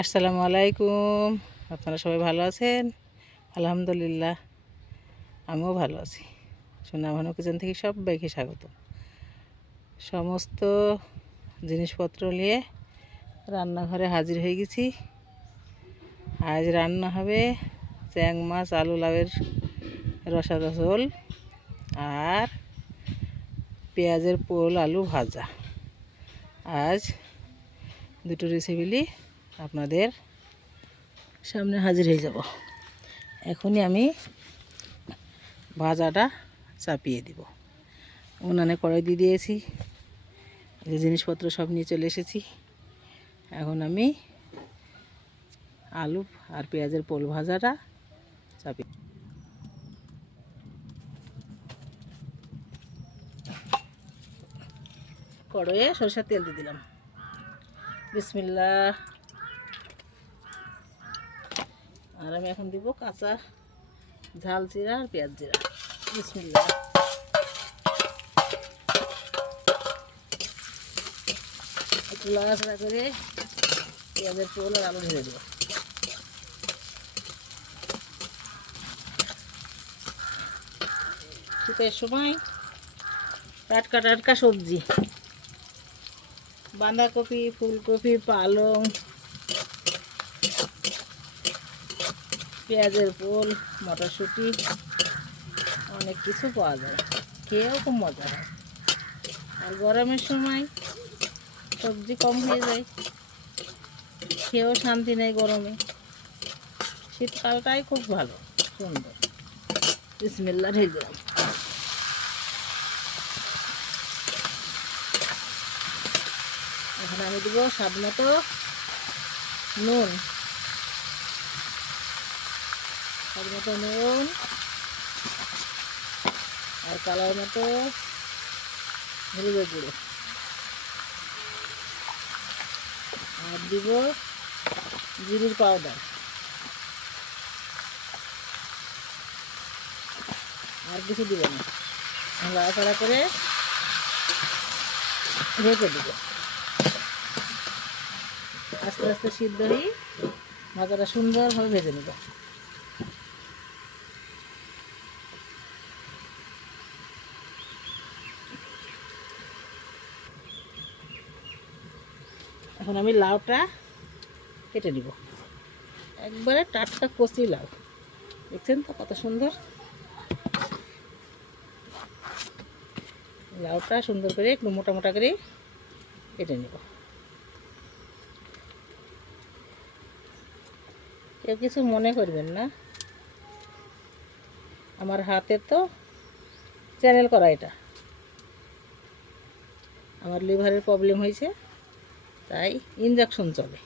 আসসালামু আলাইকুম। আপনারা সবাই ভালো আছেন? আলহামদুলিল্লাহ, আমিও ভালো আছি। সোনাভানু কিচেন থেকে সবাইকে স্বাগত। সমস্ত জিনিসপত্র নিয়ে রান্নাঘরে হাজির হয়ে গেছি। আজ রান্না হবে চ্যাং মাছ, আলু লাউয়ের রসা ঝোল আর পেঁয়াজের পোল আলু ভাজা। আজ দুটো রেসিপি নিয়ে আপনাদের সামনে হাজির হয়ে যাব। এখনই আমি ভাজাটা চাপিয়ে দিব। উনানে কড়াই দিয়ে দিয়েছি, যে জিনিসপত্র সব নিয়ে চলে এসেছি। এখন আমি আলু আর পেঁয়াজের পোল ভাজাটা চাপিয়ে কড়াইয়ে সরষের তেল দিয়ে দিলাম। বিসমিল্লাহ। আর আমি এখন দিব কাঁচা ঝাল জিরা আর পেঁয়াজ জিরা। বিসমিল্লাহ। একটু লাড়াচাড়া করে পেঁয়াজের পোল আর আলু ঢেলে দেবো। শীতের সময় টাটকা টাটকা সবজি, বাঁধাকপি, ফুলকপি, পালং, পেঁয়াজের পোল, মটরশুঁটি, অনেক কিছু পাওয়া যায়। খেয়েও খুব মজা হয়। আর গরমের সময় সবজি কম হয়ে যায়, খেয়েও শান্তি নেই গরমে। শীতকালটাই খুব ভালো, সুন্দর। বিসমিল্লাহ ঢেলে দিলাম। এখন আমি দিব স্বাদ মতো নুন। স্বাদ মতো নুন আর কালার মতো হলুদের গুঁড়ো। আর দিব জিরির পাউডার। আর কিছু দিব না। লাড়াচাড়া করে রেখে দিব। আস্তে আস্তে সিদ্ধ হয়ে ভাজাটা সুন্দরভাবে ভেজে নেব। এখন আমি লাউটা কেটে নিব। একবারে টাটকা কচি লাউ, দেখছেন তো কত সুন্দর। লাউটা সুন্দর করে একটু মোটা মোটা করে কেটে নেব। কেউ কিছু মনে করবেন না, আমার হাতে তো চ্যানেল করা। এটা আমার লিভারের প্রবলেম হয়েছে, তাই ইনজেকশন চলে।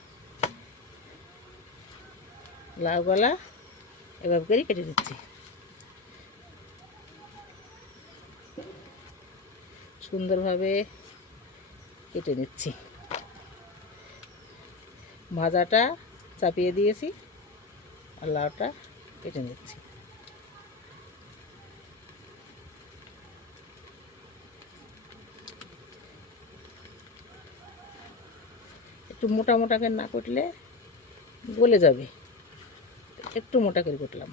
লাউগুলা এভাবে করে কেটে দিচ্ছি। সুন্দরভাবে কেটে নিচ্ছি। ভাজাটা চাপিয়ে দিয়েছি আর লাউটা কেটে নিচ্ছি। একটু মোটা মোটা করে না কাটলে গলে যাবে, একটু মোটা করে কাটলাম।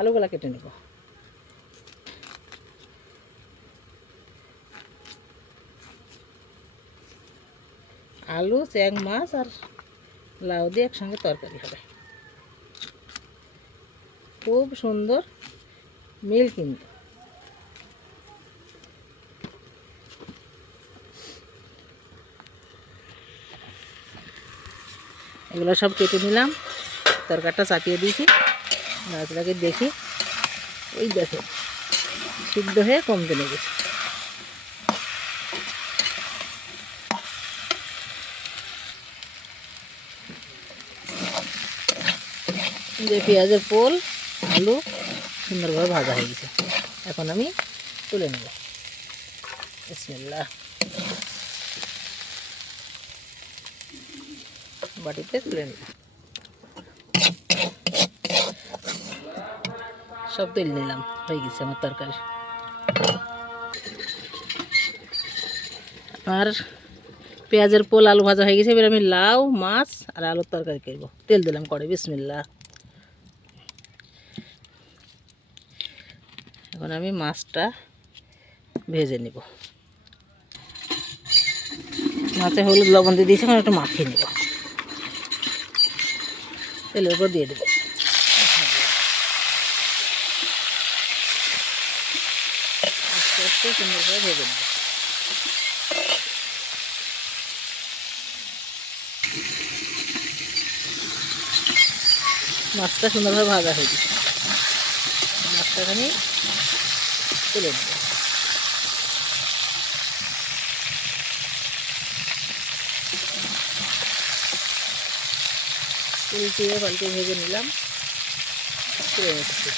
আলুগুলা কেটে নেব। আলু, চ্যাং মাছ আর লাউ দিয়ে একসঙ্গে তরকারি হবে, খুব সুন্দর মিল। কিন্তু এগুলো সব কেটে নিলাম, তরকারিটা চাপিয়ে দিয়েছি। নাড়াচাড়াকে দেখি, ওই দেখো সিদ্ধ হয়ে কমতে লেগেছে। যে পেঁয়াজের পোল আলু সুন্দরভাবে ভাজা হয়ে গেছে। এখন আমি তুলে নেব। বিসমিল্লাহ। বাটিতে তুলে নেব। সব তুলে নিলাম, হয়ে গেছে আমার তরকারি। আর পেঁয়াজের পোল আলু ভাজা হয়ে গেছে। এবার আমি লাউ মাছ আর আলুর তরকারি করবো। তেল দিলাম কড়াই, বিসমিল্লাহ। এখন আমি মাছটা ভেজে নিব। মাছে হলুদ লবণ দিয়ে দিয়েছি, এখন একটু মাখিয়ে নেব। তেলের উপর দিয়ে দেবো। আস্তে আস্তে সুন্দর করে ভেজে নেব। মাছটা সুন্দরভাবে ভাজা হয়ে গেছে। মাছটা আমি তুলে নেব। উল্টিয়ে পাল্টিয়ে ভেজে নিলাম, তুলে নিচ্ছি।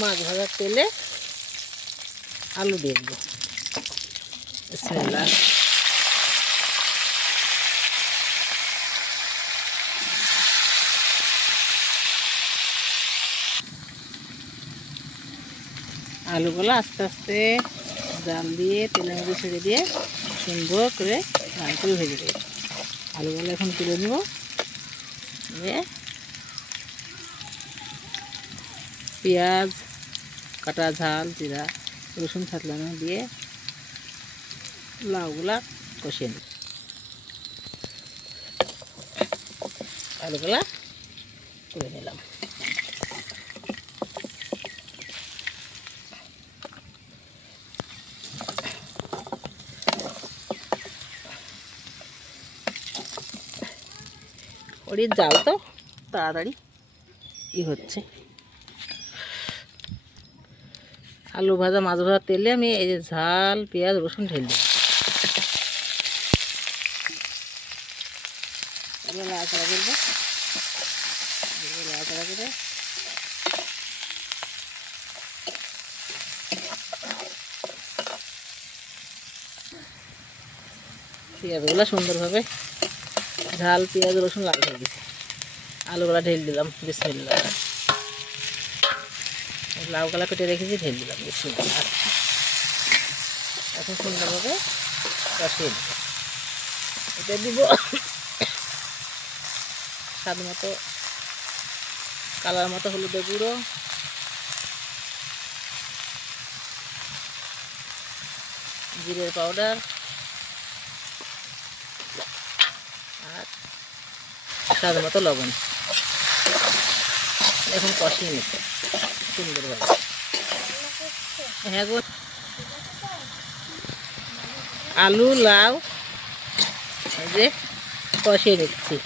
মাছ ভাজার তেলে আলু দিয়ে দেবো। বিসমিল্লাহ। আলুগুলো আস্তে আস্তে জাল দিয়ে তেলের মধ্যে ছেড়ে দিয়ে সুন্দর করে লাল করে ভেজে দেবো। আলুগুলো এখন তুলে নেব। পেঁয়াজ কাটা, ঝাল, জিরা, রসুন ছাতলানো দিয়ে লাউগুলা কষিয়ে নেব। আলুগুলা তুলে নিলাম। ওরই জাল তো তাড়াতাড়ি হচ্ছে। আলু ভাজা মাছ ভাজার তেলে আমি এই যে ঝাল, পেঁয়াজ, রসুন ঢেলে দিই। এগুলো নাড়াচাড়া করবো। নাড়াচাড়া করে পেঁয়াজগুলো সুন্দরভাবে ঝাল, পেঁয়াজ, রসুন লাল হয়ে গেছে। আলুগুলা ঢেলে দিলাম, বিসমিল্লাহ। লাউগুলা কেটে রেখেছি, ঢেলে দিলাম, বিসমিল্লাহ। এখন সুন্দরভাবে কষিয়ে দেব। এটা দিব স্বাদ মতো কালার মতো হলুদের গুঁড়ো, জিরের পাউডার আর স্বাদ মতো লবণ। এখন কষিয়ে নিতে সুন্দরভাবে। হ্যাঁ গো, আলু লাউ এই যে কষিয়ে নিচ্ছি।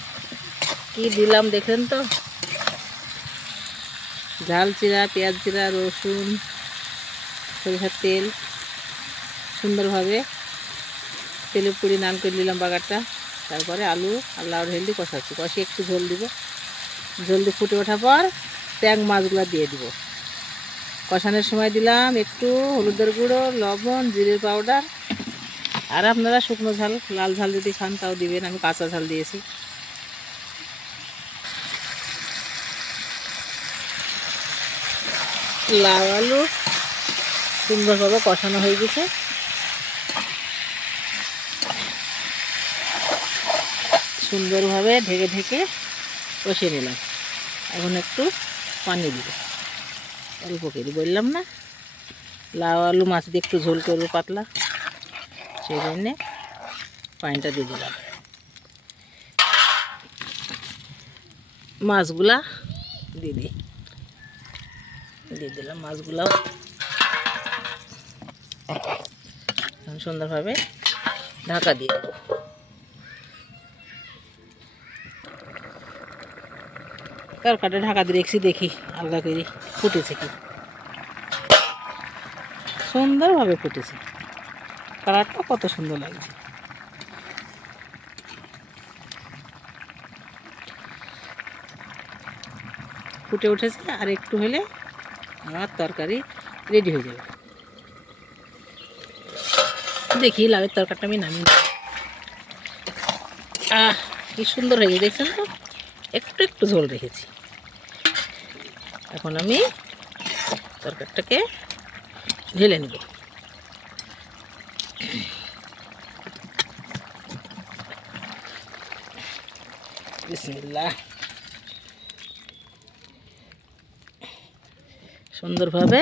কি দিলাম দেখেন তো? ঝাল জিরা, পেঁয়াজ জিরা, রসুন, সরিষার তেল সুন্দরভাবে তেলে পুড়ি নান করে নিলাম বাগারটা। তারপরে আলু আর লাউ ঢেলে কষাচ্ছি। কষিয়ে একটু ঝোল দিব। ঝোল দিয়ে ফুটে ওঠার পর ট্যাং মাছগুলো দিয়ে দিব। কষানোর সময় দিলাম একটু হলুদের গুঁড়ো, লবণ, জিরের পাউডার। আর আপনারা শুকনো ঝাল, লাল ঝাল যদি খান তাও দিবেন। আমি কাঁচা ঝাল দিয়েছি। লাউ আলু সুন্দরভাবে কষানো হয়ে গেছে। সুন্দরভাবে ঢেকে ঢেকে কষিয়ে নিলাম। এখন একটু পানি দিব, অল্প করে। বললাম না লাউ আলু মাছ দিয়ে একটু ঝোল করবো পাতলা, সেই জন্যে পানিটা দিয়ে দিলাম। মাছগুলা দিয়ে দিলাম। মাছগুলাও সুন্দরভাবে ঢাকা দিয়ে দেবো। তরকারিটা ঢাকা দিয়ে রেখেছি, দেখি আলগা করে ফুটেছে কি। সুন্দরভাবে ফুটেছে, কালারটা কত সুন্দর লাগছে। ফুটে উঠেছে, আর একটু হলে আমার তরকারি রেডি হয়ে যাবে। দেখি লাউয়ের তরকারিটা আমি নামিয়ে নিই। কি সুন্দর হয়ে গেছে দেখছেন তো, একটু একটু ঝোল রেখেছি। এখন আমি তরকারিটাকে ঢেলে নেব। বিসমিল্লাহ। সুন্দরভাবে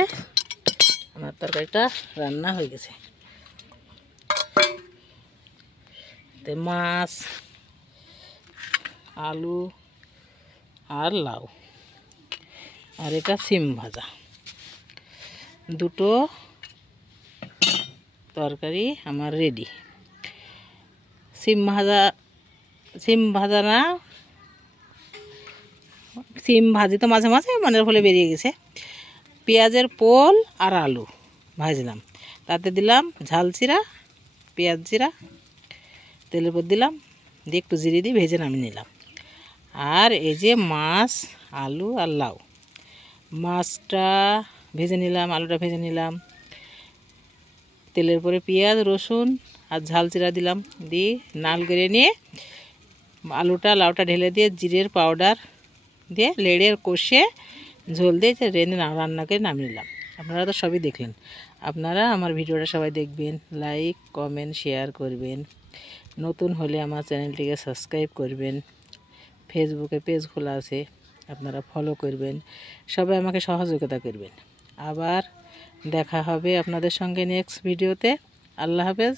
আমার তরকারিটা রান্না হয়ে গেছে। মাছ, আলু আর লাউ, আর এটা সিম ভাজা, দুটো তরকারি আমার রেডি। সিম ভাজা না, সিম ভাজি তো মাঝে মাঝে মনের ফলে বেরিয়ে গেছে। পেঁয়াজের পোল আর আলু ভাজলাম, তাতে দিলাম ঝাল জিরা, পেঁয়াজ জিরা, তেলের উপর দিলাম, দিয়ে একটু জিরে দিয়ে ভেজে নামিয়ে নিলাম। আর এই যে মাছ, আলু আর লাউ, মাছটা ভেজে নিলাম, আলুটা ভেজে নিলাম, তেলের পরে পেঁয়াজ রসুন আর ঝাল জিরা দিলাম, দিয়ে নাল করে নিয়ে আলুটা লাউটা ঢেলে দিয়ে জিরের পাউডার দিয়ে লেড়ে কষে ঝোল দিয়ে রান্না করে নামিয়ে নিলাম। আপনারা তো সবই দেখলেন। আপনারা আমার ভিডিওটা সবাই দেখবেন, লাইক কমেন্ট শেয়ার করবেন। নতুন হলে আমার চ্যানেলটিকে সাবস্ক্রাইব করবেন। ফেসবুকে পেজ খোলা আছে, আপনারা ফলো করবেন। সবাই আমাকে সহযোগিতা করবেন। আবার দেখা হবে আপনাদের সঙ্গে নেক্সট ভিডিওতে। আল্লাহ হাফেজ।